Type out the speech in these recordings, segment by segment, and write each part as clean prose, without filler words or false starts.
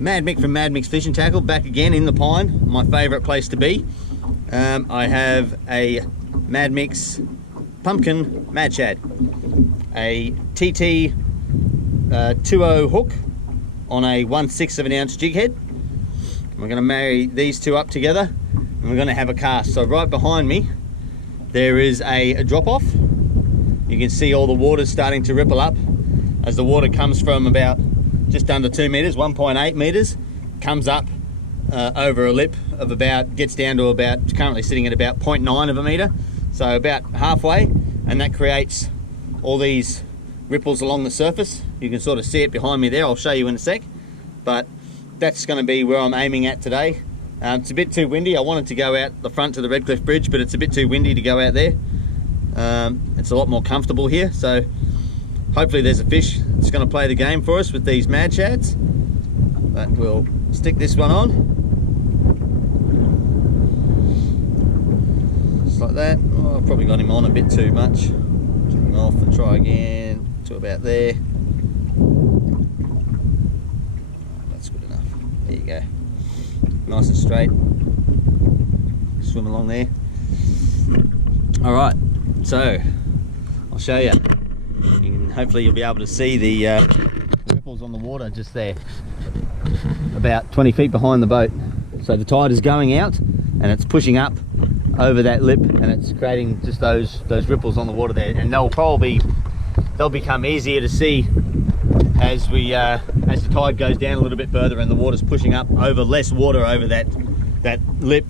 Madmics from Madmics Fishing Tackle, back again in the Pine, my favourite place to be. I have a Madmics Pumpkin Mad Shad, a TT 2.0 hook on a 1/6 of an ounce jig head. We're going to marry these two up together and we're going to have a cast. So right behind me there is a drop off. You can see all the water starting to ripple up as the water comes from about just under 2 meters, 1.8 meters, comes up over a lip of about, gets down to about, currently sitting at about 0.9 of a meter, so about halfway, and that creates all these ripples along the surface. You can sort of see it behind me there, I'll show you in a sec, but that's going to be where I'm aiming at today. It's a bit too windy. I wanted to go out the front to the Redcliffe Bridge, but it's a bit too windy to go out there. It's a lot more comfortable here, so hopefully there's a fish that's going to play the game for us with these Mad Shads. But we'll stick this one on. Just like that. Oh, I've probably got him on a bit too much. Take him off and try again to about there. That's good enough. There you go. Nice and straight. Swim along there. Alright, so I'll show you. Hopefully you'll be able to see the ripples on the water just there, about 20 feet behind the boat. So the tide is going out and it's pushing up over that lip and it's creating just those ripples on the water there, and they'll become easier to see as the tide goes down a little bit further and the water's pushing up over less water over that lip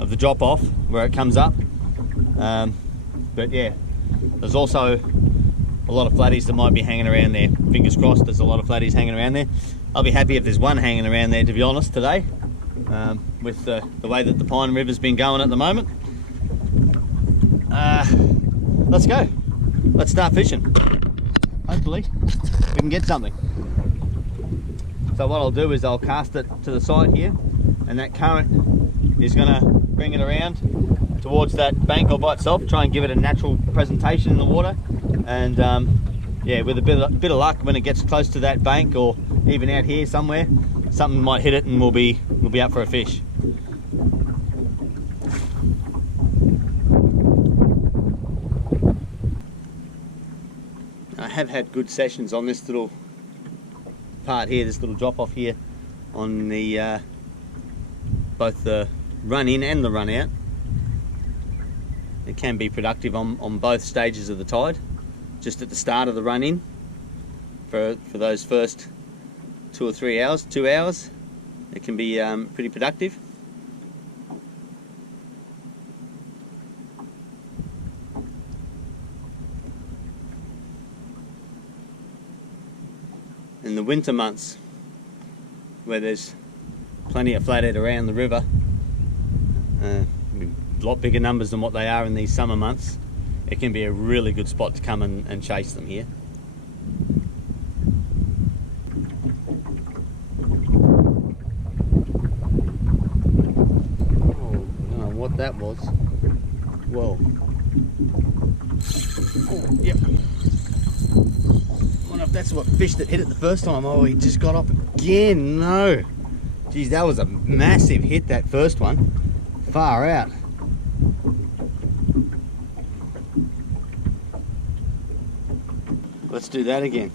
of the drop off where it comes up. But yeah, there's also a lot of flatties that might be hanging around there. Fingers crossed there's a lot of flatties hanging around there. I'll be happy if there's one hanging around there, to be honest, today, with the way that the Pine River's been going at the moment. Let's go. Let's start fishing. Hopefully we can get something. So what I'll do is I'll cast it to the side here, and that current is going to bring it around towards that bank all by itself, try and give it a natural presentation in the water. And yeah, with a bit of luck, when it gets close to that bank or even out here somewhere, something might hit it and we'll be up for a fish. I have had good sessions on this little part here, this little drop off here, on the both the run in and the run out. It can be productive on both stages of the tide. Just at the start of the run in for those first 2 or 3 hours, 2 hours, it can be pretty productive. In the winter months, where there's plenty of flathead around the river, a lot bigger numbers than what they are in these summer months, it can be a really good spot to come and chase them here. Oh, I don't know what that was. Whoa. Oh, yep. I wonder if that's what fish that hit it the first time. Oh, he just got off again. No. Geez, that was a massive hit, that first one. Far out. Let's do that again.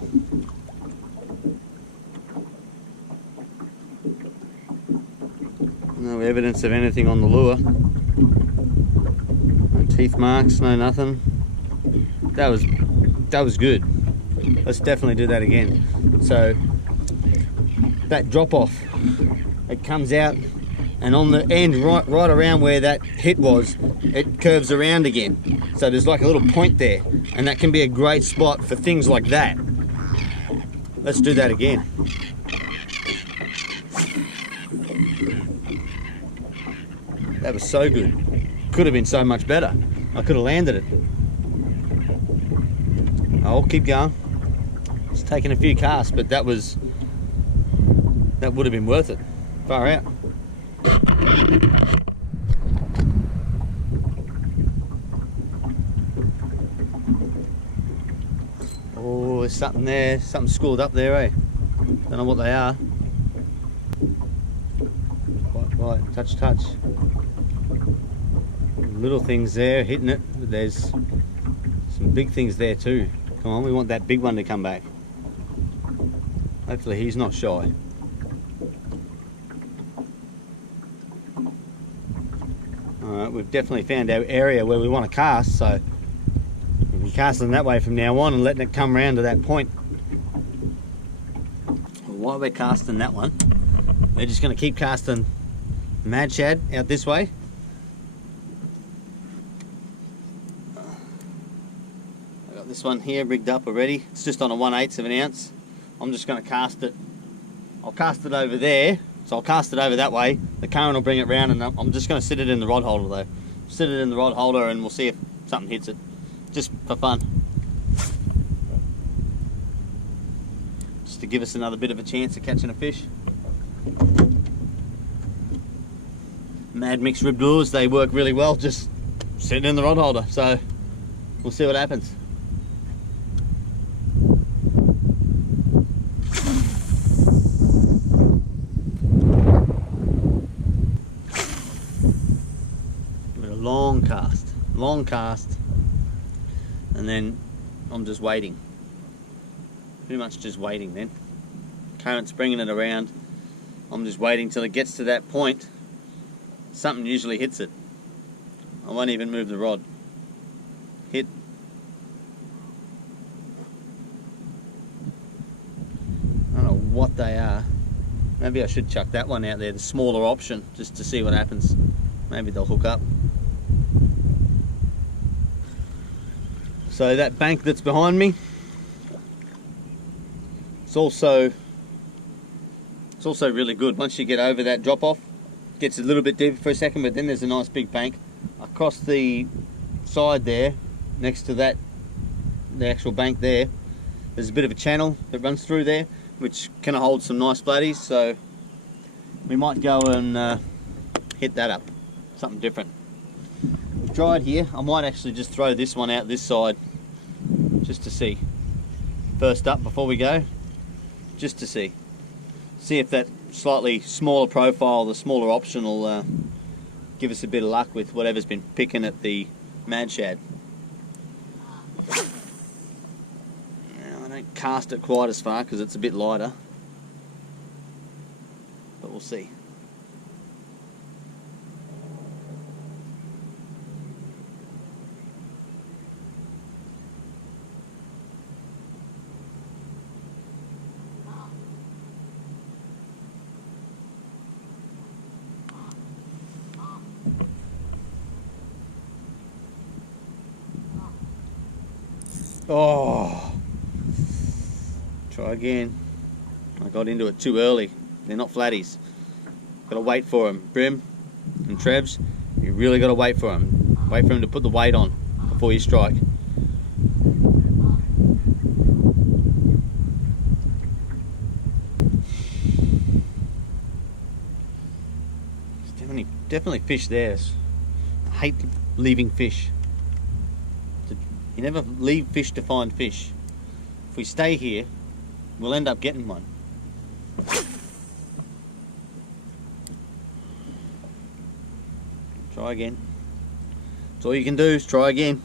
No evidence of anything on the lure. No teeth marks, no nothing. That was good. Let's definitely do that again. So that drop off, it comes out, and on the end, right around where that hit was, it curves around again. So there's like a little point there, and that can be a great spot for things like that. Let's do that again. That was so good. Could have been so much better. I could have landed it. I'll keep going. It's taken a few casts, but that would have been worth it. Far out. Oh, there's something there, something schooled up there, eh? Don't know what they are. bite. Touch, touch. Little things there hitting it, but there's some big things there too. Come on, we want that big one to come back. Hopefully he's not shy. Alright, we've definitely found our area where we want to cast, so we'll be casting that way from now on and letting it come round to that point. Well, while we're casting that one, we're just going to keep casting Mad Shad out this way. I got this one here rigged up already. It's just on a 1/8 of an ounce. I'm just going to cast it. I'll cast it over there. So I'll cast it over that way. The current will bring it round, and I'm just going to sit it in the rod holder though. Sit it in the rod holder and we'll see if something hits it. Just for fun. Just to give us another bit of a chance of catching a fish. Madmics ribbed lures, they work really well just sitting in the rod holder. So we'll see what happens. Long cast, and then I'm just waiting, pretty much just waiting. Then current's bringing it around, I'm just waiting till it gets to that point. Something usually hits it. I won't even move the rod. Hit. I don't know what they are. Maybe I should chuck that one out there, the smaller option, just to see what happens. Maybe they'll hook up. So that bank that's behind me, it's also really good. Once you get over that drop off, it gets a little bit deeper for a second, but then there's a nice big bank across the side there, next to that, the actual bank there. There's a bit of a channel that runs through there, which can hold some nice bloodies. So we might go and hit that up, something different. We've tried here. I might actually just throw this one out this side just to see. First up before we go, just to see if that slightly smaller profile, the smaller option, will give us a bit of luck with whatever's been picking at the Mad Shad. Now, I don't cast it quite as far because it's a bit lighter, but we'll see. Oh, try again. I got into it too early. They're not flatties. Got to wait for them. Bream and Trevs, you really got to wait for them. Wait for them to put the weight on before you strike. There's definitely fish there. I hate leaving fish. You never leave fish to find fish. If we stay here, we'll end up getting one. Try again. That's all you can do is try again.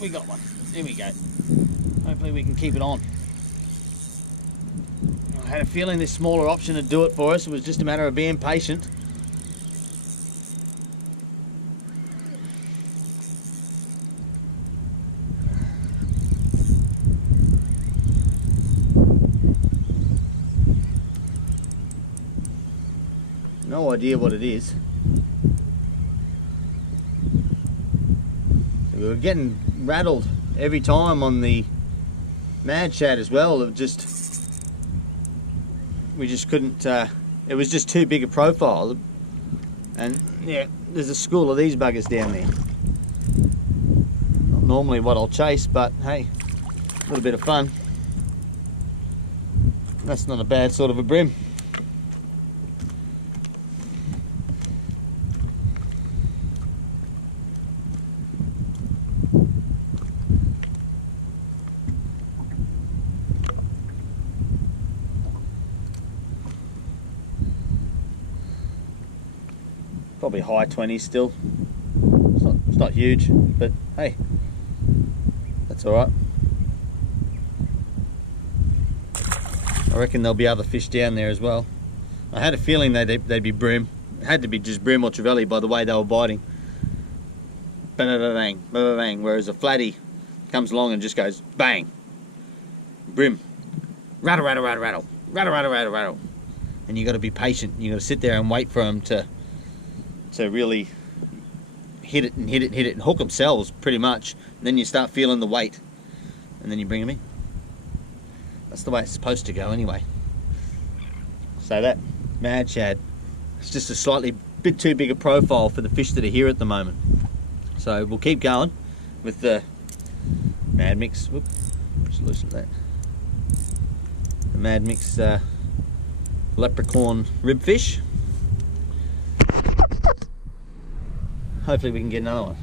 We got one. There we go. Hopefully we can keep it on. I had a feeling this smaller option would do it for us. It was just a matter of being patient. no idea what it is. We were getting rattled every time on the Mad Shad as well. We just couldn't, it was just too big a profile. And yeah, there's a school of these buggers down there. Not normally what I'll chase, but hey, a little bit of fun. That's not a bad sort of a bream. Probably high 20s still. It's not huge, but hey, that's all right. I reckon there'll be other fish down there as well. I had a feeling they'd be bream. It had to be just bream or trevally by the way they were biting. Bang, bang, bang. Whereas a flatty comes along and just goes bang. Bream. Rattle, rattle, rattle, rattle. Rattle, rattle, rattle, rattle. And you got to be patient. You got to sit there and wait for them to really hit it and hit it and hit it and hook themselves pretty much. And then you start feeling the weight and then you bring them in. That's the way it's supposed to go anyway. So that Mad Shad, it's just a slightly bit too big a profile for the fish that are here at the moment. So we'll keep going with the Madmics. Whoop, just loosen that. The Madmics leprechaun ribfish. Hopefully we can get another one.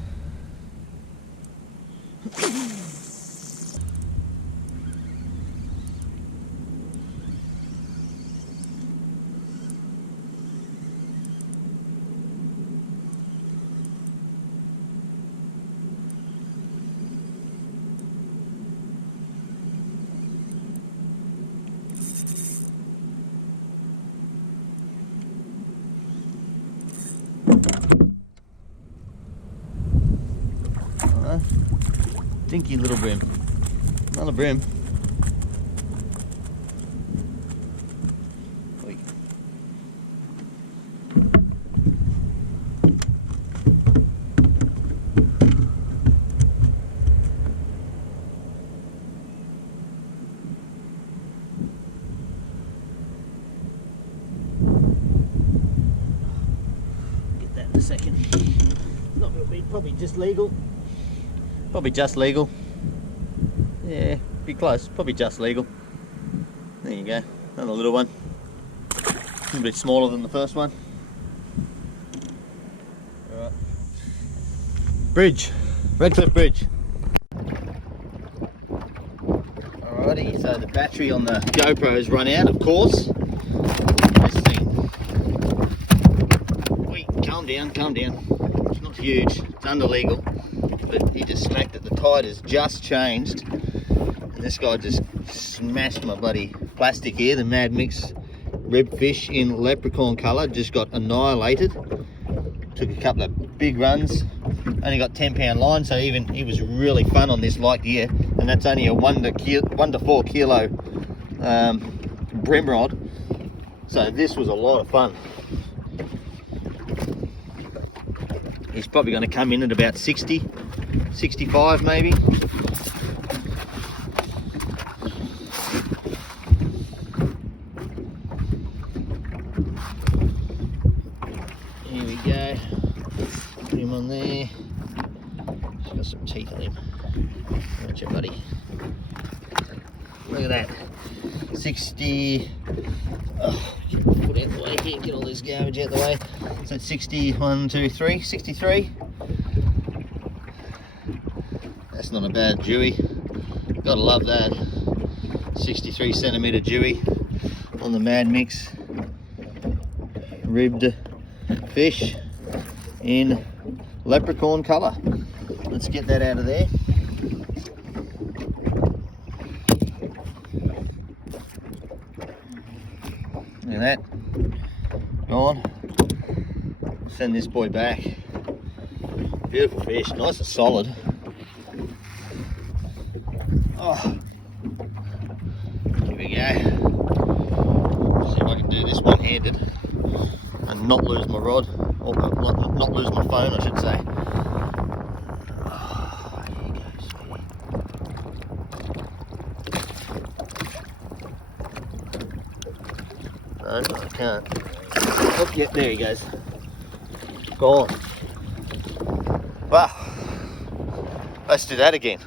Dinky little bream. Another bream. Oi. Get that in a second. Not gonna be probably just legal. Probably just legal. Yeah, be close. Probably just legal. There you go. Another little one. A little bit smaller than the first one. Alright. Bridge. Redcliffe Bridge. Alrighty, so the battery on the GoPro's run out, of course. This thing. Wait, calm down, calm down. It's not huge. It's under legal. But he just smacked it. The tide has just changed, and this guy just smashed my bloody plastic here. The Madmics Ribbedfish in leprechaun colour just got annihilated. Took a couple of big runs. Only got 10-pound line, so even he was really fun on this light gear, and that's only a 1 to 4 kilo bream rod. So this was a lot of fun. He's probably going to come in at about 60, 65 maybe. Here we go. Put him on there. He's got some teeth on him. Watch it, buddy. Look at that. 60. Oh, get my foot out of the way here. Get all this garbage out of the way. So it's 61, 2, 3, 63. That's not a bad dewy. Gotta love that. 63 centimetre dewy on the Madmics ribbed fish in leprechaun colour. Let's get that out of there. Look at that. Gone. Send this boy back. Beautiful fish, nice and solid. Oh, here we go. See if I can do this one-handed. and not lose my rod, or not lose my phone, I should say. No, I can't. Oh, yeah, there he goes. Gone. Wow. Let's do that again.